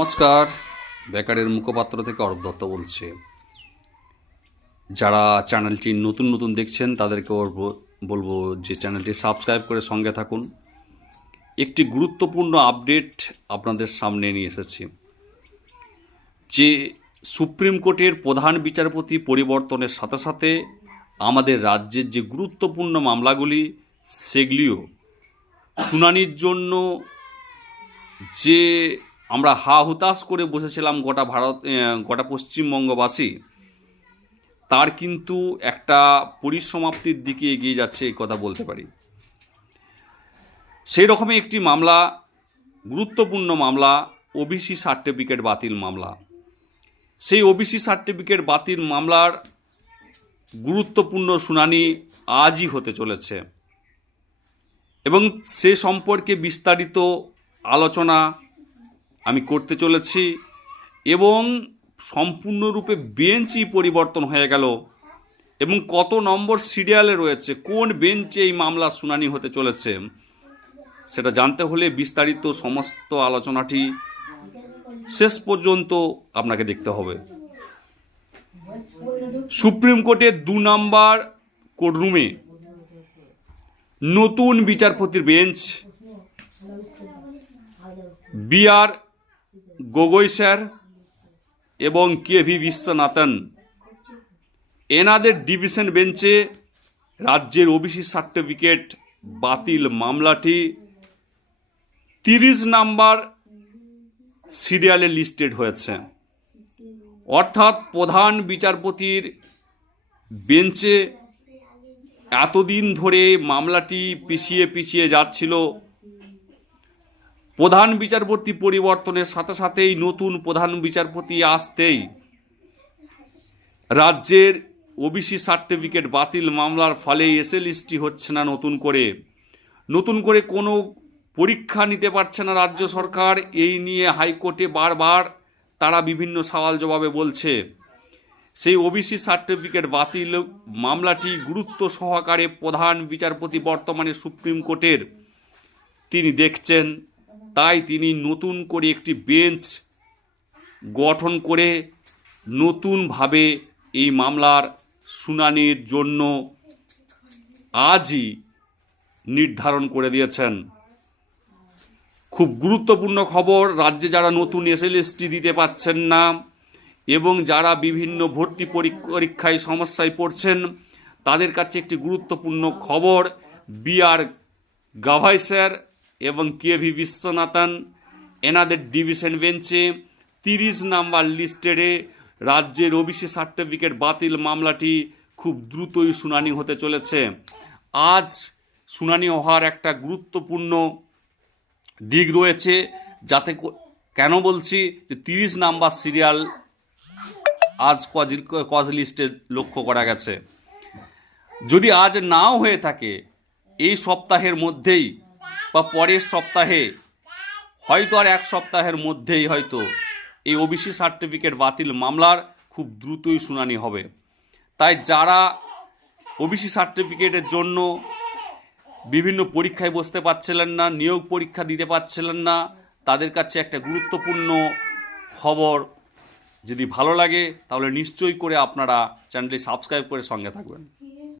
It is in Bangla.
নমস্কার। বেকারের মুখপাত্র থেকে অরূপ দত্ত বলছে। যারা চ্যানেলটি নতুন নতুন দেখছেন, তাদেরকে বলব যে চ্যানেলটি সাবস্ক্রাইব করে সঙ্গে থাকুন। একটি গুরুত্বপূর্ণ আপডেট আপনাদের সামনে নিয়ে এসেছি। যে সুপ্রিম কোর্টের প্রধান বিচারপতি পরিবর্তনের সাথে সাথে আমাদের রাজ্যের যে গুরুত্বপূর্ণ মামলাগুলি, সেগুলিও শুনানির জন্য যে আমরা হা হুতাশ করে বসেছিলাম গোটা ভারত গোটা পশ্চিমবঙ্গবাসী। তার কিন্তু একটা পরিসমাপ্তির দিকে এগিয়ে যাচ্ছে এই কথা বলতে পারি। সেই রকমই একটি মামলা, গুরুত্বপূর্ণ মামলা ওবিসি সার্টিফিকেট বাতিল মামলা। সেই ওবিসি সার্টিফিকেট বাতিল মামলার গুরুত্বপূর্ণ শুনানি আজই হতে চলেছে। এবং সে সম্পর্কে বিস্তারিত আলোচনা আমি করতে চলেছি এবং সম্পূর্ণরূপে বেঞ্চই পরিবর্তন হয়ে গেল এবং কত নম্বর সিরিয়ালে রয়েছে, কোন বেঞ্চে এই মামলার শুনানি হতে চলেছে, সেটা জানতে হলে বিস্তারিত সমস্ত আলোচনাটি শেষ পর্যন্ত আপনাকে দেখতে হবে। সুপ্রিম কোর্টের দু নম্বর কোর্টরুমে নতুন বিচারপতির bench, B R Gogoi sir এবং কে ভি বিশ্বনাথন। এনাদের ডিভিশন বেঞ্চে রাজ্যের ওবিসি সার্টিফিকেট বাতিল মামলাটি তিরিশ নাম্বার সিরিয়ালে লিস্টেড হয়েছে। অর্থাৎ প্রধান বিচারপতির বেঞ্চে এতদিন ধরে মামলাটি পিছিয়ে পিছিয়ে যাচ্ছিল প্রধান বিচারপতি পরিবর্তনের সাথে সাথেই নতুন প্রধান বিচারপতি আসতেই রাজ্যের ওবিসি সার্টিফিকেট বাতিল মামলার ফলে এসএলএসটি হচ্ছে না নতুন করে। নতুন করে কোনো পরীক্ষা নিতে পারছে না রাজ্য সরকার। এই নিয়ে হাইকোর্টে বারবার তারা বিভিন্ন সওয়াল জবাবে বলছে। সেই ওবিসি সার্টিফিকেট বাতিল মামলাটি গুরুত্ব সহকারে প্রধান বিচারপতি বর্তমানে সুপ্রিম কোর্টের। তিনি দেখছেন তাই তিনি নতুন করে একটি বেঞ্চ গঠন করে নতুনভাবে এই মামলার শুনানির জন্য আজই নির্ধারণ করে দিয়েছেন। খুব গুরুত্বপূর্ণ খবর, রাজ্যে যারা নতুন এসএলএসটি দিতে পাচ্ছেন না এবং যারা বিভিন্ন ভর্তি পরীক- পরীক্ষায় সমস্যায় পড়ছেন, তাদের কাছে একটি গুরুত্বপূর্ণ খবর বিআর গাভাই স্যার এবং কে ভি বিশ্বনাথন, এনাদের ডিভিশন বেঞ্চে তিরিশ নাম্বার লিস্টেডে রাজ্যের ওবিসি সার্টিফিকেট বাতিল মামলাটি খুব দ্রুতই শুনানি হতে চলেছে। আজ শুনানি হওয়ার একটা গুরুত্বপূর্ণ দিক রয়েছে, যাতে কেন বলছি যে তিরিশ নাম্বার সিরিয়াল আজ কজ কজ লিস্টে লক্ষ্য করা গেছে। যদি আজ নাও হয়ে থাকে, এই সপ্তাহের মধ্যেই বা পরের সপ্তাহে, হয়তো আর এক সপ্তাহের মধ্যেই হয়তো এই ওবিসি সার্টিফিকেট বাতিল মামলার খুব দ্রুতই শুনানি হবে। তাই যারা ওবিসি সার্টিফিকেটের জন্য বিভিন্ন পরীক্ষায় বসতে পারছিলেন না, নিয়োগ পরীক্ষা দিতে পারছিলেন না, তাদের কাছে একটা গুরুত্বপূর্ণ খবর যদি ভালো লাগে, তাহলে নিশ্চয়ই করে আপনারা চ্যানেলটি সাবস্ক্রাইব করে সঙ্গে থাকবেন।